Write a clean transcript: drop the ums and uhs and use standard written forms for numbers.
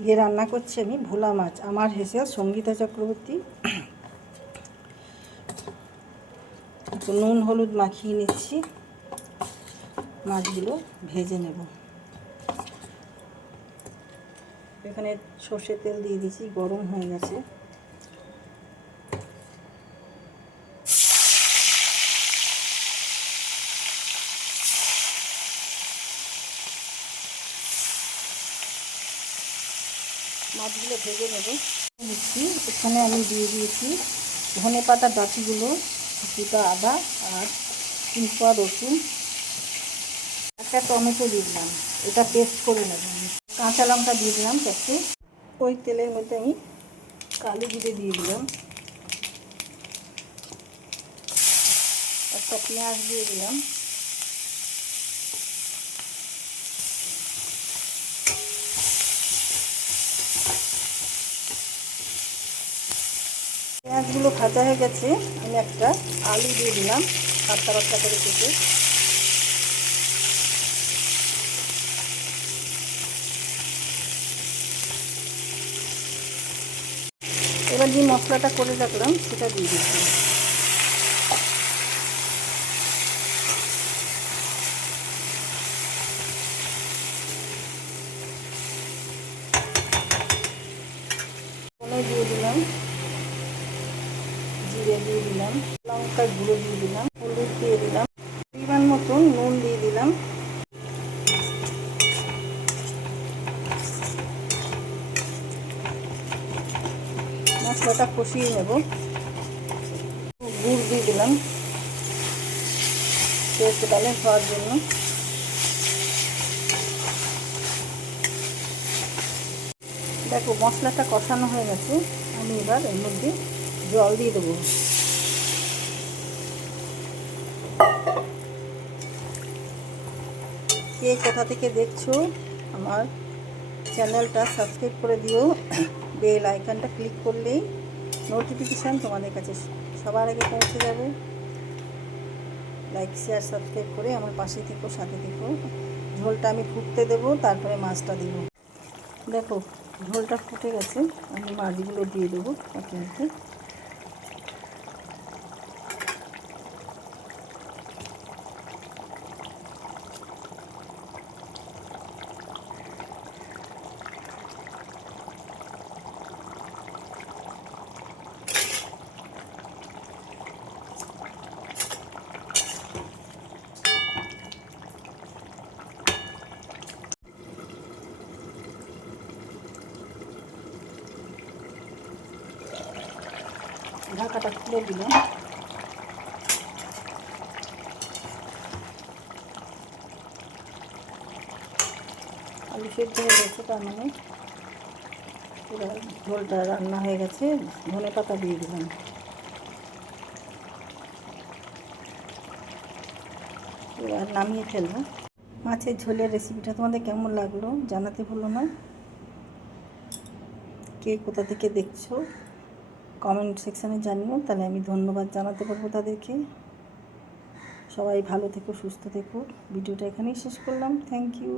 আজকে রান্না করছি আমি ভোলা মাছ। আমার হেসেল সঙ্গীতা চক্রবর্তী। একটু নুন হলুদ মাখিয়ে নিচ্ছি, মাছগুলো ভেজে নেব। এখানে সর্ষের তেল দিয়ে দিয়েছি, গরম হয়ে গেছে। মাছগুলো ভেজে নেব নিচ্ছি। এখানে আমি দিয়ে দিয়েছি ধনে পাতা ডাঁটিগুলো, কিছুটা আদা আর 3 কোয়া রসুন, একটা টমেটো দিয়ে দিলাম, এটা পেস্ট করে নেব। কাঁচা লঙ্কা দিয়ে দিলাম চারটে। ওই তেলের মধ্যে আমি কালো জিরে দিয়ে দিলাম, একটা পেঁয়াজ দিয়ে দিলাম, পেঁয়াজগুলো ভাজা হয়ে গেছে। আমি একটা আলু দিয়ে দিলাম পাতলা পাতলা করে কেটে। এবার যে মশলাটা করে রাখলাম সেটা দিয়ে দিচ্ছি। দিয়ে দিলাম, জিরে দিয়ে দিলাম, লঙ্কার গুঁড়ো দিয়ে দিলাম, হলুদ দিয়ে দিলাম, পরিমাণ মতন নুন দিয়ে দিলাম। মশলাটা কষিয়ে নেব। গুড় দিয়ে দিলাম টেস্ট ব্যালেন্স হওয়ার জন্য। দেখো মশলাটা কষানো হয়ে গেছে। আমি এবার এর মধ্যে জল দিয়ে দেবো। কে কোথা থেকে দেখছো আমার চ্যানেলটা সাবস্ক্রাইব করে দিও। বেল আইকনটা ক্লিক করলেই নোটিফিকেশান তোমাদের কাছে সবার আগে পৌঁছে যাবে। লাইক শেয়ার সাবস্ক্রাইব করে আমার পাশে থেকো, সাথে থেকো। ঝোলটা আমি ফুটতে দেবো, তারপরে মাছটা দিব। দেখো ঝোলটা ফুটে গেছে, আমি মাছগুলো দিয়ে দেবো একে একে। ঢাকাটা খুলে দিলাম। আলু সেদ্ধ হয়ে গেছে, তার মানে এবার ঝোলটা রান্না হয়ে গেছে। ধনে পাতা দিয়ে দিলাম। এবার নামিয়ে ফেলবো। মাছের ঝোলের রেসিপিটা তোমাদের কেমন লাগলো জানাতে ভুলো না। কে কোথা থেকে দেখছো কমেন্ট সেকশানে জানিও, তাহলে আমি ধন্যবাদ জানাতে পারবো তাদেরকে। সবাই ভালো থেকো, সুস্থ থেকো। ভিডিওটা এখানেই শেষ করলাম। Thank you.